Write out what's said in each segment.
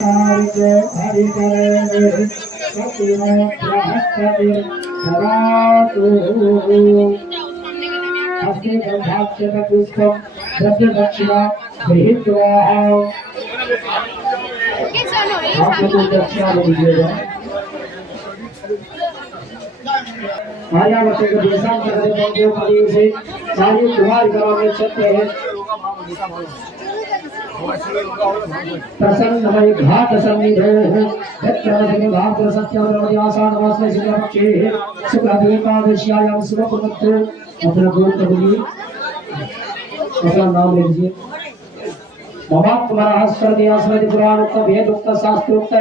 हरि करे सतिनो बृहस्पति धरातु अस्ति ब्रह्माच्यत पुष्पम द्रव्य दक्षिणा गृहीत्वा आप लोग दक्षिणा दीजिएगा। आया वर्ष के देशांतर से पंचों पदी से सारी कुमार ग्राम में सत्य है प्रसन्नमय घाट सन्निधो यत्र घाट सत्यवरमय आसान वासने सिद्धपक्षे शुक्लादेकादश्यायां शुभकुर्मत्तो अपना गुरु बोलिए अपना नाम ले लीजिए। ममात्मनः स्वर्गीय स्मृति पुराण उक्त वेद उक्त शास्त्र उक्त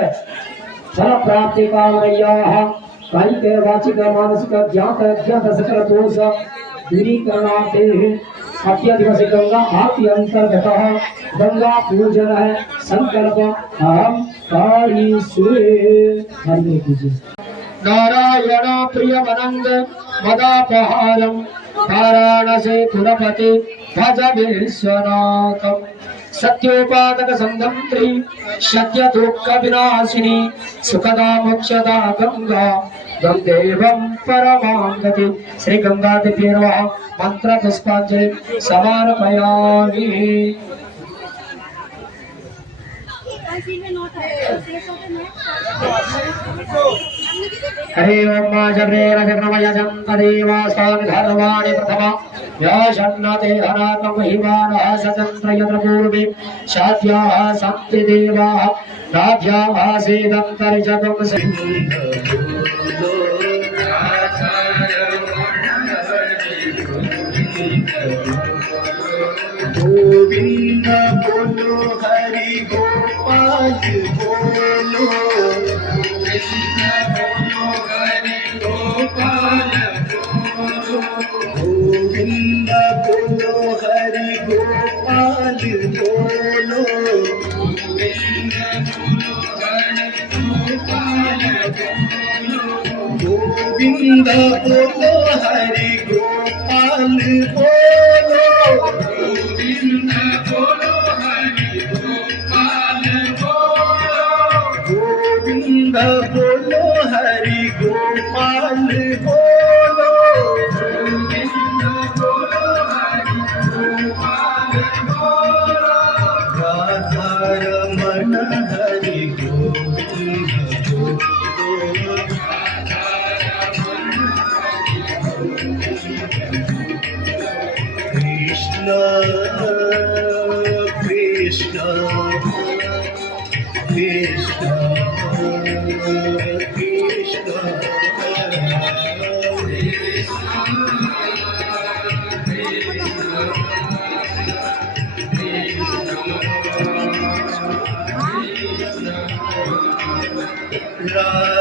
फल प्राप्ति कामयः कायिक वाचिक मानसिक ज्ञात अज्ञात सकल दोष दूरीकरणार्थे अद्य दिवस गंगा आरती अंतर्गत गंगा पूजन है संकल्प अहम हरि कीजिए। नारायण प्रिय मनंग मदापहारम वाराणसी पुरपति भज विश्वनाथम सत्योपादक संगंत्री सत्य दुख विनाशिनी सुखदा मोक्षदा गंगा गंगेवं परमांगति श्री गंगा दिव्यर्वा मंत्र पुष्पांजलि समर्पयामि। हरे ओम जग्रे रजग्नमय जन्तदेवास्तान् धर्माणि प्रथमा याशन्नते हराकं हिमानः सचन्द्र यत्र पूर्वे शाद्याः सन्ति देवाः नाभ्याः सेदन्तर्जगं गोविंद बोलो हरि गोपाल बोलो गोविंद बोलो हरि गोपाल बोलो गोविंद बोलो हरि गोपाल बोलो गोविंद बोलो हरि गोपाल बोलो गोविंद बोलो हरि गोपाल बोलो गोविंद बोलो हरि गोपाल बोलो राधा रमण हरि गोविंद बोलो कृष्ण कृष्ण कृष्ण कृष्ण राधे राधे राधे कृष्ण राधे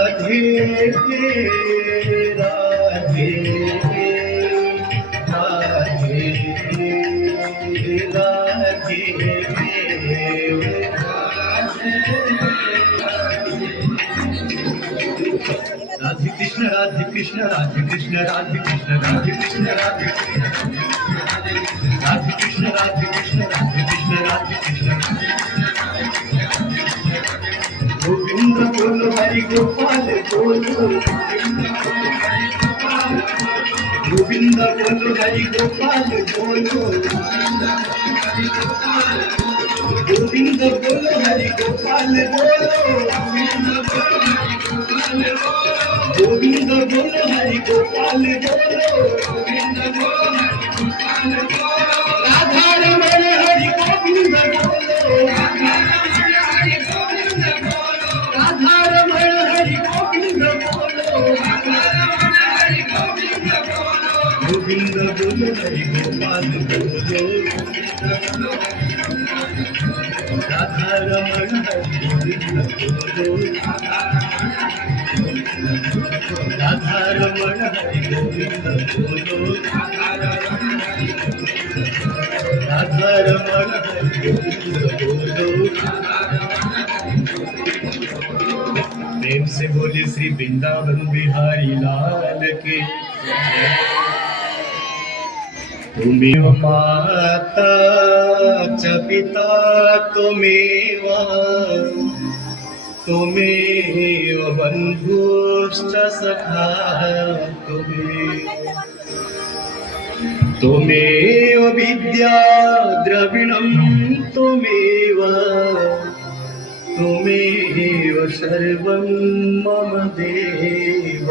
कृष्ण राधे कृष्ण राधे कृष्ण राधे कृष्ण राधे राधे कृष्ण राधे कृष्ण राधे कृष्ण राधे कृष्ण गोविंद बोलो हरि गोपाल बोलो गोविंद बोलो हरि गोपाल बोलो गोविंद बोलो हरि गोपाल बोलो गोविंद बोलो हरि गोपाल बोलो राधा रमण हरि गोविंद बोलो राधा रमण हरि गोविंद बोलो गोविंद बोलो हरि गोपाल बोलो राधा रमण हरि गोविंद बोलो राधा रमण हरि गोविंद बोलो राधा रमण हरि गोविंद बोलो प्रेम से बोले श्री वृंदावन बिहारी लाल के तुमेव माता च पिता तुमेव त्वमेव बन्धुश्च सखा त्वमेव विद्या द्रविणं त्वमेव सर्वं मम देव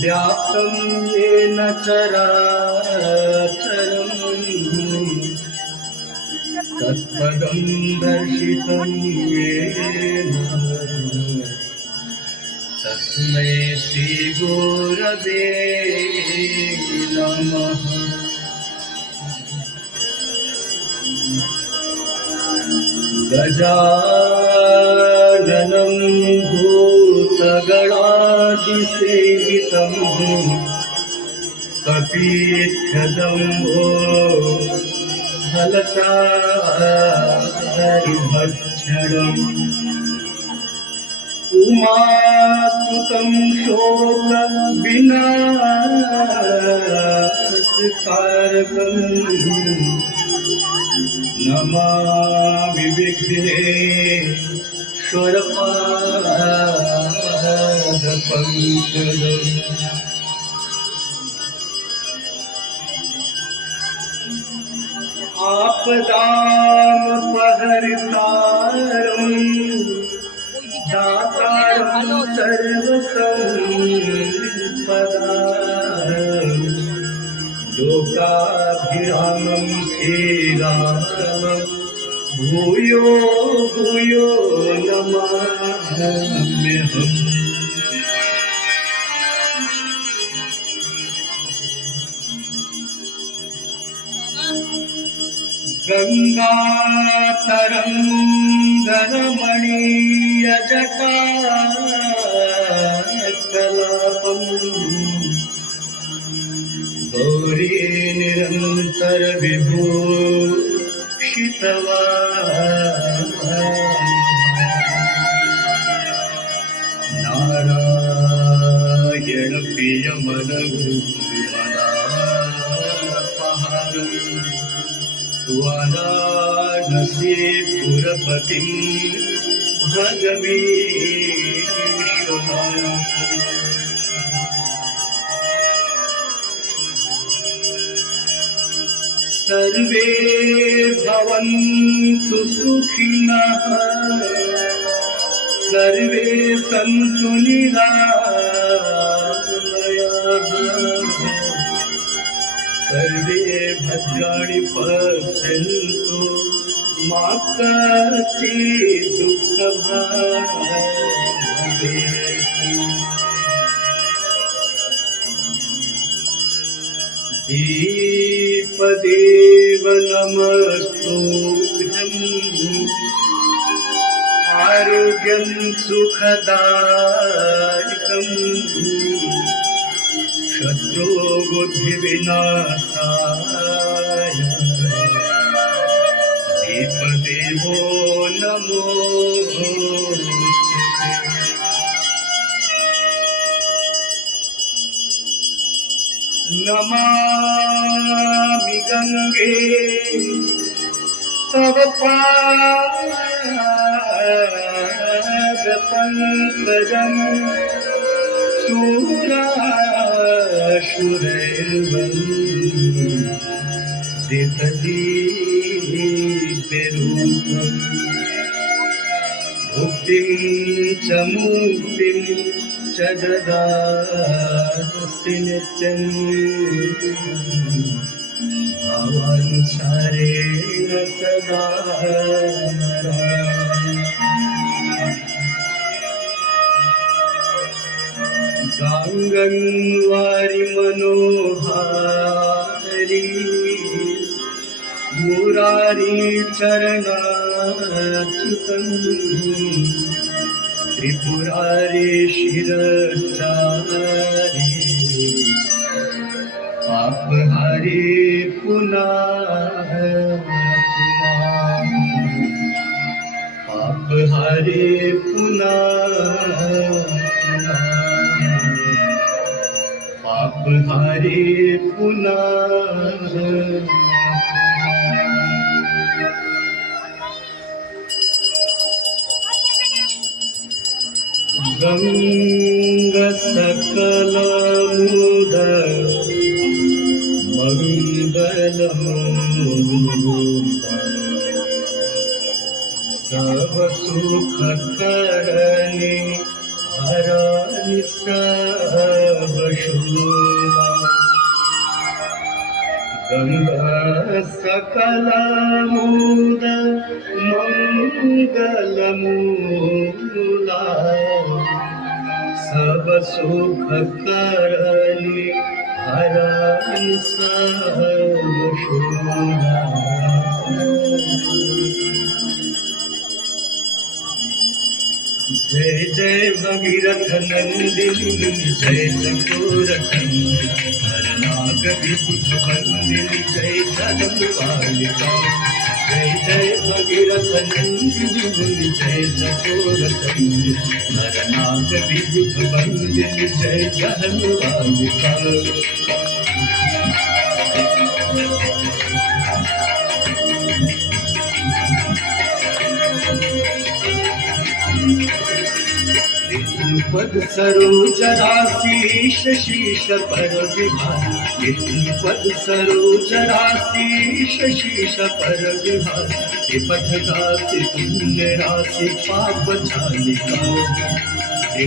व्याप्तं येन चराचरम् तत्पदं दर्शितं येन तस्मै श्रीगुरवे नमः। गजाननं भूतगणादिसेवितं कपीत्यजम्भो फलचारिभक्षणम् उमासुतं शोकविनाशकारकम् नमामि विघ्नेश्वरपादपङ्कजम्। आपदामपहर्तारम् दातारं सर्वसम्पदाम् लोकाभिरामं श्रीरामं भूयो भूयो नमाम्यहम्। गङ्गातरङ्गरमणीयजटाकलापम् गौरी निरन्तर विभूषितवान् नारायण प्रियमनघुमदापहारम् वाराणसीपुरपतिं भजवीश्वरम्। सर्वे भवन्तु सुखिनः सर्वे सन्तु निरामयाः सर्वे भद्राणि पश्यन्तु मा कश्चित् दुःखभाग् भवेत्। दीपदेव नमस्तुभ्यम् आरोग्यं सुखदायकम् शत्रुबुद्धिविनाशाय दीपदेवो नमोस्तुते। नमामि गंगे तव पादपङ्कजम् शूरासुरैर्वन्दितदीप्तिरूपम् मुक्तिं च मुक्तिं च ददासि नित्यम् भावानुसारेण सदा। गाङ्गन्वारि मनोहारी मुरारी चरणाच्युतम् त्रिपुरारी शिरसारी आपहारी पुनः आपहारी पुनः आपहारी पुनः गंग सकल मुद मंगल सब सुख करने हरनि सब शोभा गंगा सकल मुद मंगल मूला सब सुख करने हरनि सब शोभा जय जय भगीरथ नंदिनी जय चकोर हर नाग विबुध बंदिनी जय जगदम्बिका जय जय भगीरथ नंदिनी जय चकोर हर नाग विबुध बंदिनी जय जगदम्बिका पद सरोज राशि शीश पर विभार पद सरोज राशि शीश पर विभार पथ गाति पुण्य राशि पाप छालिका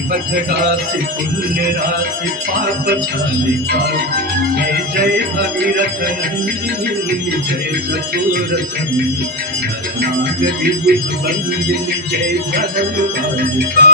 पथ गाति पुण्य राशि पाप छालिका जय जय भगीरथ नंदिनी जय चतुर चंद्र नाग विबुध बंदिनी जय जगदम्बिका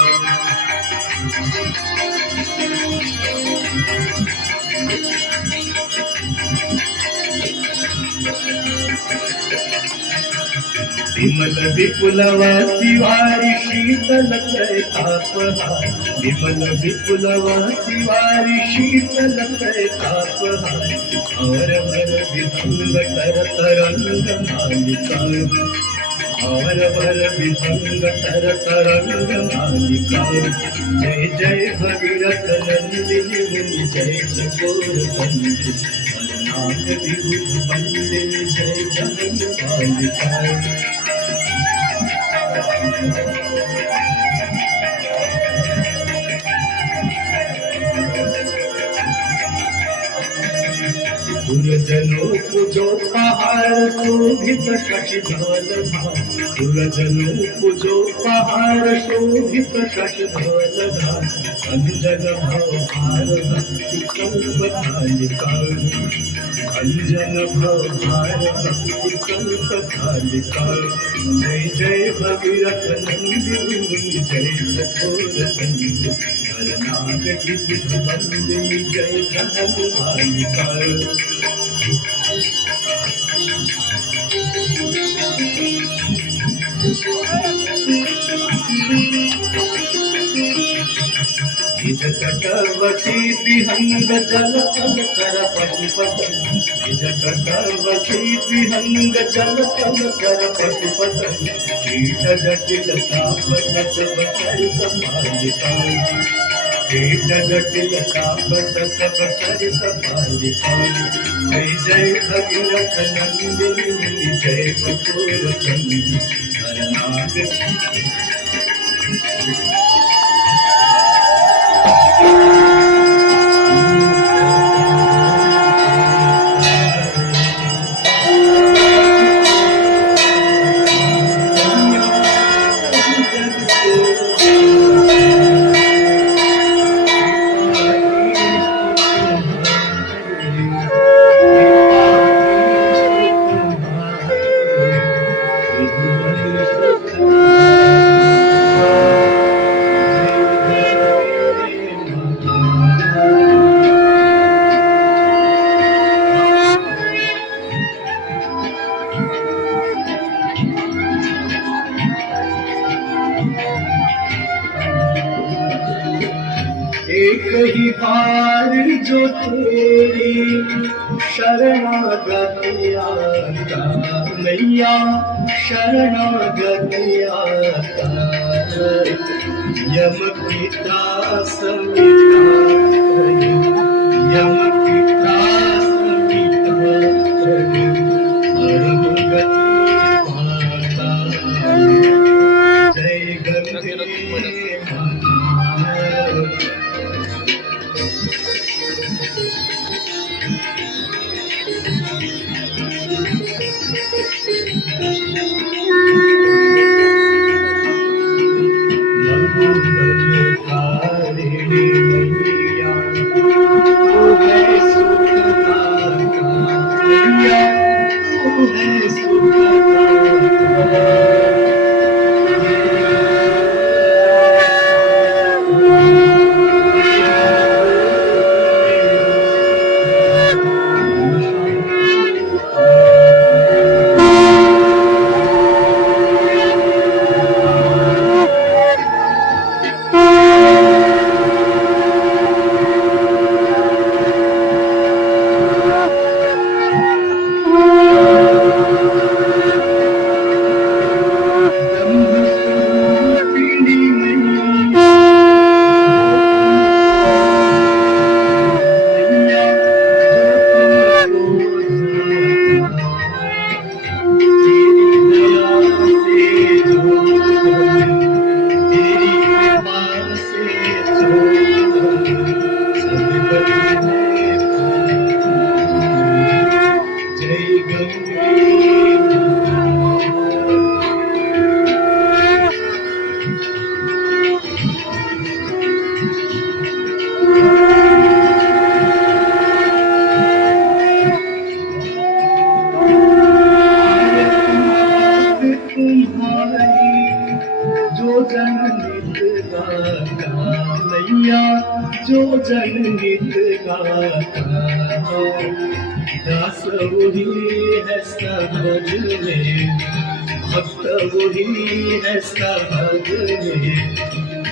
विमल विपुलवासी वारी शीतल करे तापहार विमल विपुलवासी वारी शीतल करे तापहार और भर विभंग तर तरंग मालिका और भर विभंग तर तरंग मालिका जय जय भगीरथ नंदिनी मुनि जय चकोर बंदिनी नाग विबुध बंदिनी जय जगदम्बिका गुरजनों पूजो पहाड़ शोभित शशिधर धाम गुरजनों पूजो पहाड़ शोभित शशिधर धाम अंजन भव भार भक्ति कल्प थालिका अंजन भव भार भक्ति कल्प थालिका जय जय भगीरथ नंदिनी जय चकोर चंद्र नाग विबुध बंदिनी जय जगदम्बिका जटवसी विहंग जल तल कर पशुपत जटवसी विहंग जल तल कर पशुपत कीट जटिल ताप सब सरि संभालिका कीट जटिल ताप सब सरि संभालिका जय जय भगीरथ नंदिनी जय चकोर चंद्र हर नाग ही बार जो तेरी शरणागति आता मैया शरणागति आता यम पिता समिता यम पिता समिता परम गति माता जय गंगे माता जो जनहित गाता दास वही है सहज में भक्त वही है सहज में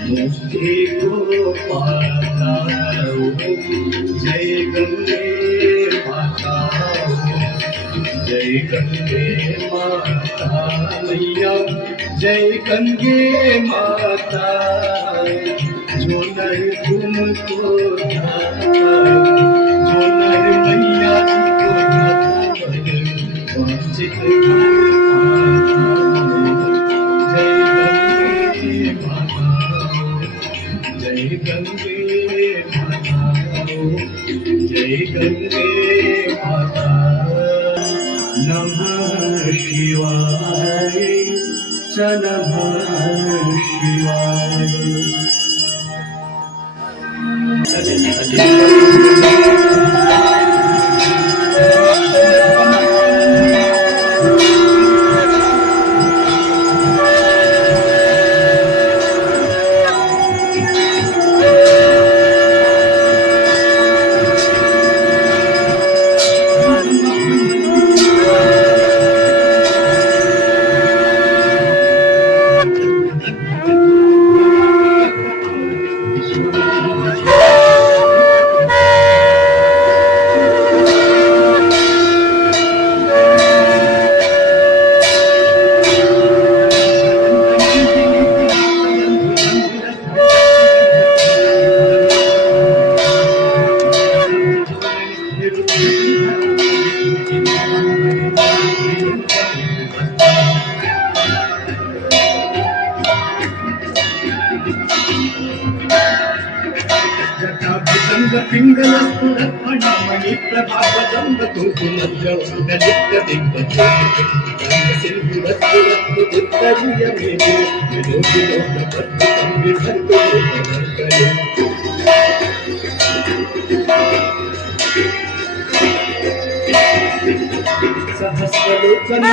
मुक्ति को पाता जय गंगे माता जय गंगे माता मैया जय गंगे माता जो नर तुमको जो नर मैया को वंचित जय गंगे माता जय गंगे माता नमः शिवाय नमः शिवाय पिंगलपुरमणि प्रभावदंब तुमद्रलिप्त दिग्गज सहस्रलोचन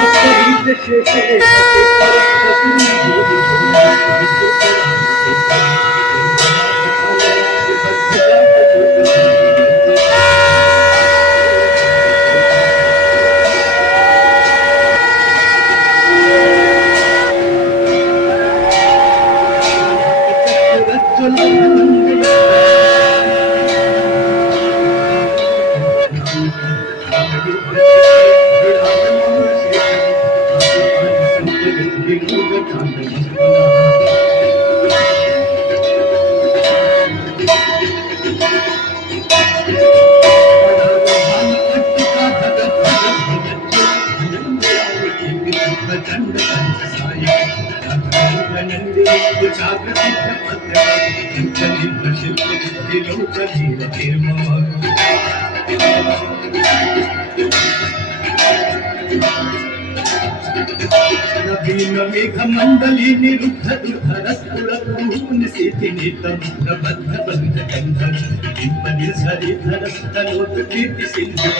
प्रचंड पंच साई नंदी जागृतीच्या मध्य पंचलिंग शिल्प लोचनीर नवीन मेघमंडली निरुद्ध दुर्धरस्फुरतून सिद्धिनितं प्रबद्ध बंध गंधर पिंपली झरी धरस्तलोत कीर्ति सिंधु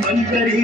मंजरी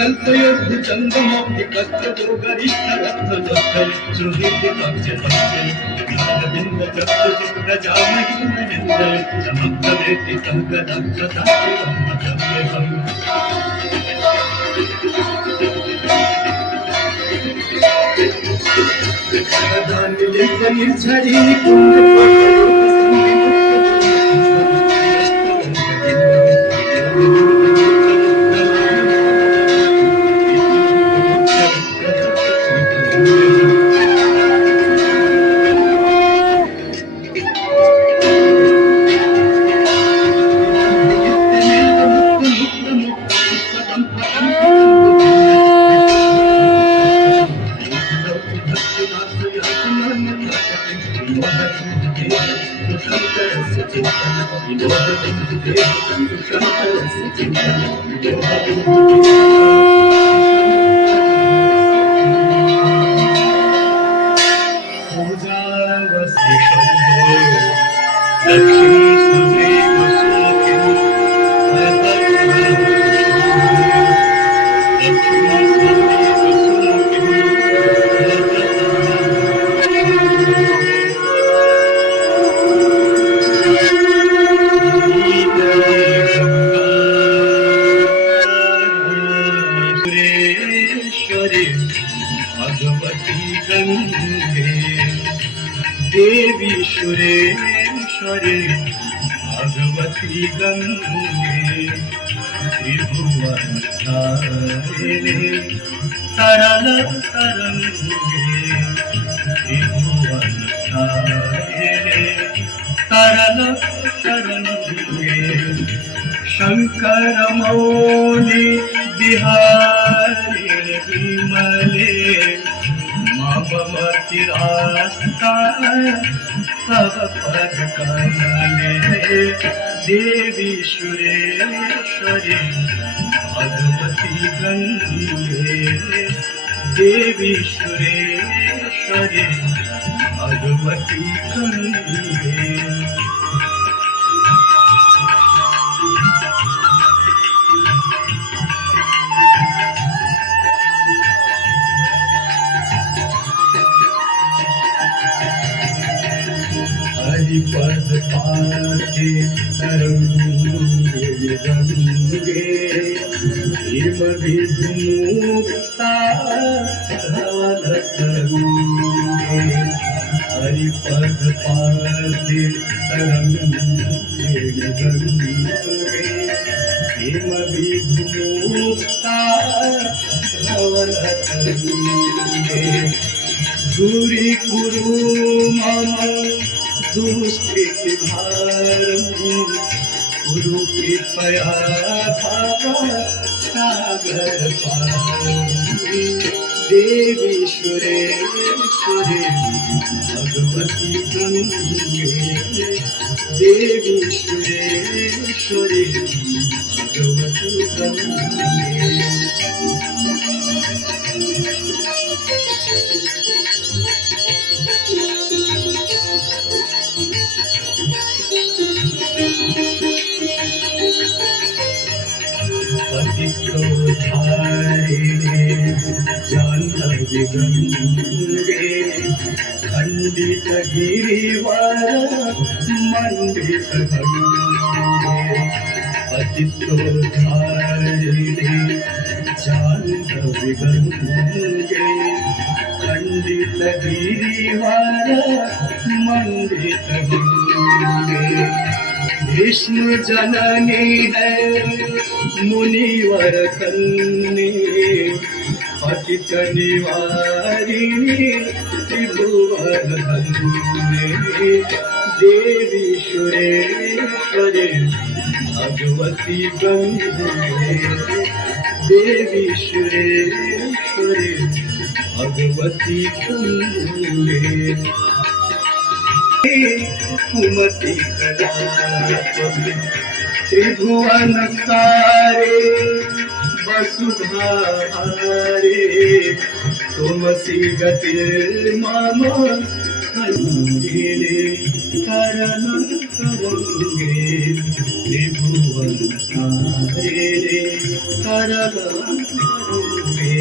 कल्पयुद्ध चंद्रमौली कत्र दुर्गरिष्ठ रत्नलोत्कल सुहृद पक्ष बिंद प्रजामही नरेंद्र समक्त वेति संगदं सदा निर्झरी कुंड देवी सुरेश्वरी भगवती गंगे त्रिभुवन तारिणी तरल तरंगे त्रिभुवन तारिणी तरल तरंगे शंकर मौली बिहारी विमले ममति रास्ता तब पद कमले देवी सुरेश्वरी भगवती गंगे देवी सुरेश्वरी भगवती गंगे पद पाते तरंगे रंगे हिम विमुक्ता धवल तरंगे हरि पद पाते तरंगे रंगे हिम विमुक्ता धवल तरंगे दूरी कुरु मम दुष्कृति भारम गुरु कृपया भव सागर पार देवी सुरेश्वरी भगवती गंगे देवी सुरेश्वरी भगवती गंगे पतितोद्धारिणे जाह्नवी गंगे खंडित गिरिवर मंडित गंगे पतितोद्धारिणे जाह्नवी गंगे खंडित गिरिवर मंडित गंगे भीष्म जननी है मुनिवर कन्नी पतित निवारिणी त्रिभुवन धन्ये देवी सुरेश्वरी भगवती गंगे देवी सुरेश्वरी भगवती गंगे कुमति कलापति त्रिभुवन सारे वसुधारे तुमसी गति मम खंडिले करण करेंगे त्रिभुवन सारे करण करेंगे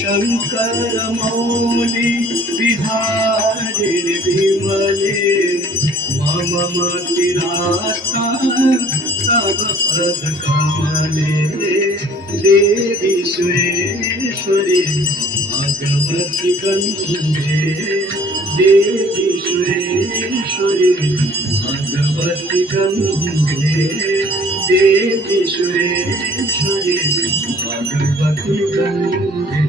शंकर मौली विहारे विमले मम मतिरास्ता तव पद कमले देवी सुरेश्वरी भगवती गंगे देवी सुरेश्वरी भगवती गंगे देवी सुरेश्वरी भगवती गंगे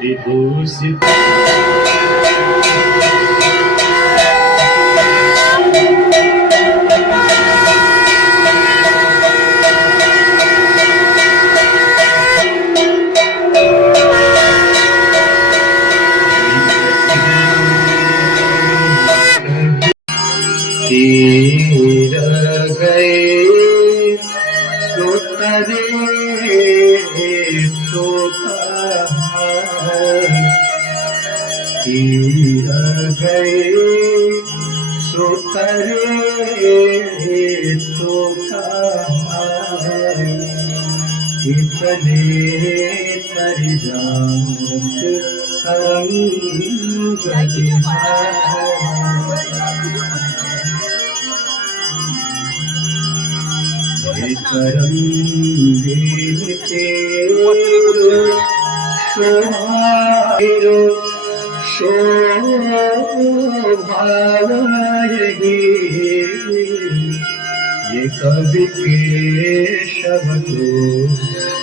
विभूषित तीर गए सुतरे तो तीर गए सुतरे तो कितने तर जात तरंगे तेरो शोभारो शोभायगे ये कवि के शब्दो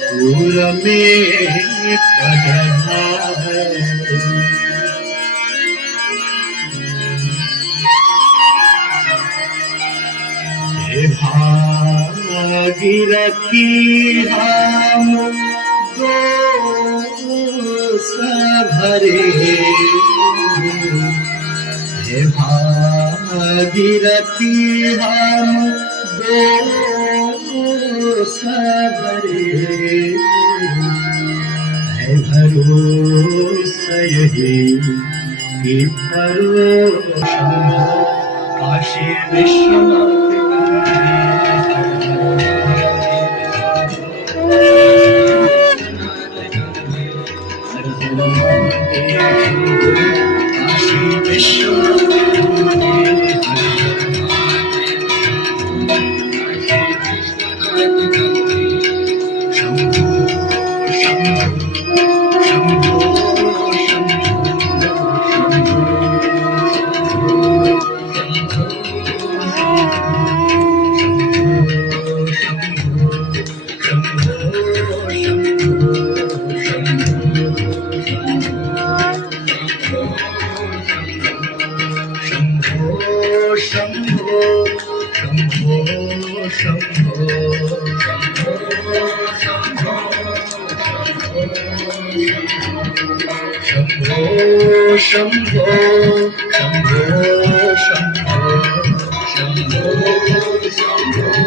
पूर में पढ़ा है भागीरथी हम दो भरे हे भागीरथी हम दो भरे है भरोसा यही कि परोषम काशी विश्वनाथ शंभो शंभो शंभो शंभो शंभो शंभो